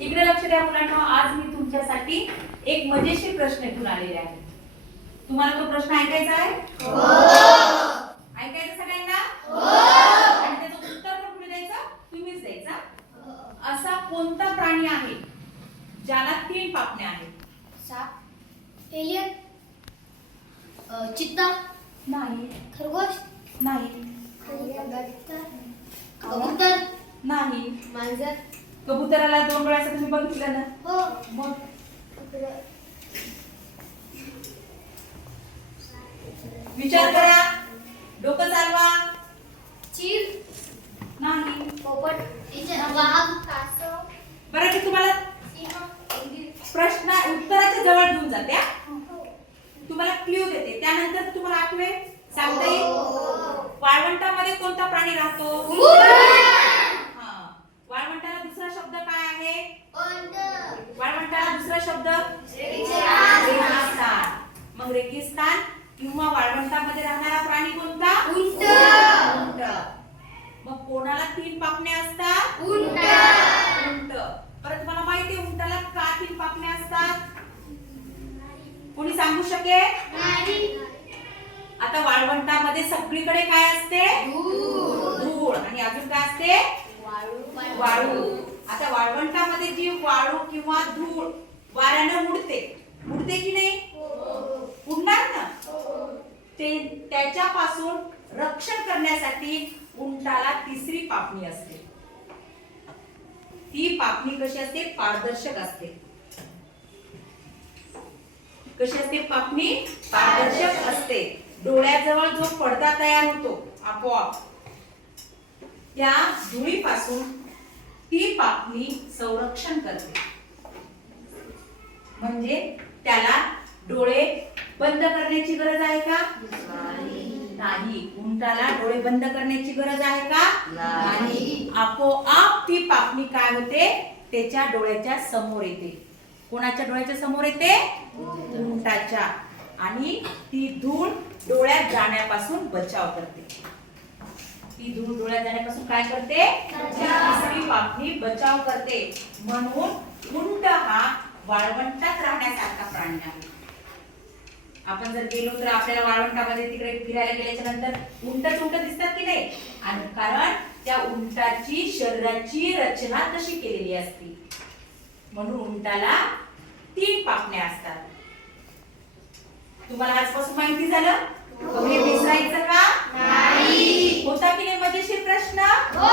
इकडे लक्ष द्या मुलांना, आज मी तुमच्यासाठी एक मजेशीर प्रश्न घेऊन आलेले आहे. तुम्हाला तो प्रश्न ऐकायचा आहे? हो. ऐकायचा सगळ्यांना? हो. आणि त्याचं उत्तर पण कुणी द्यायचं? तुम्हीच द्यायचं. असा कोणता प्राणी आहे ज्याला 3 पापण्या आहेत? साप, एलियन, चित्ता, नाही. खरगोश, नाही. कबूतर, नाही. मांजर. कबुतराला 2 डोळे असं तुम्ही बघितलं ना? हो. मग विचार करा, डोकं चालवा. चील, नाही. पोपट, वाघ, कासव, बरं, मी तुम्हाला सिंह, उंदीर. प्रश्न उत्तराच्या जवळ घेऊन जाते हा. तुम्हाला क्ल्यू देते, त्यानंतर तुम्हाला आठवेल सांगता येईल. वाळवंटामध्ये कोणता प्राणी राहतो? हा. वाळवंटाला दुसरा शब्द काय आहे? वाळवंटाला दुसरा शब्द रेगिस्तान. मग रेगिस्तान किंवा वाळवंटामध्ये राहणारा प्राणी कोणता? उंट. उंट. मग कोणाला 3 पापण्या असतात? उंट. उंट. परत तुम्हाला माहिती आहे उंटाला का 3 पापण्या असतात? कोणी सांगू शकेल? नाही. आता वाळवंटामध्ये सगळीकडे काय असते? धूळ. आणि अजून काय असते? वाळू. आता वाळवंटामध्ये जी वाळू किंवा धूळ वाऱ्याने उडते की नाही? उडणार ना. ते त्याच्यापासून रक्षण करण्यासाठी उंटाला 3री पापणी असते. ती पापणी कशी असते? पारदर्शक असते. कशी असते पापणी? पारदर्शक असते. डोळ्याजवळ जो पडदा तयार होतो आपोआप, त्या धुळीपासून ती पापणी संरक्षण करते. म्हणजे त्याला डोळे बंद करण्याची गरज आहे का? नाही. उंटाला डोळे बंद करण्याची गरज आहे का? नाही. आपोआप ती पापणी काय होते? त्याच्या डोळ्याच्या समोर येते. कोणाच्या डोळ्याच्या समोर येते? उंटाच्या. आणि ती धूळ डोळ्यात जाण्यापासून बचाव करते. ती धूळ डोळ्यात जाण्यापासून काय करते? 3री पापणी बचाव करते. म्हणून उंट हा वाळवंटात राहण्यासारखा प्राणी आहे. आपण जर गेलो तर आपल्याला वाळवंटामध्ये तिकडे फिरायला गेल्याच्या नंतर उंट दिसतात की नाही? आणि कारण त्या उंटाची शरीराची रचना तशी केलेली असते. म्हणून उंटाला 3 पापण्या असतात. तुम्हाला आजपासून माहिती झालं? हे विसरायचं का? नाही. होता की नाही मजेशीर प्रश्न? हो.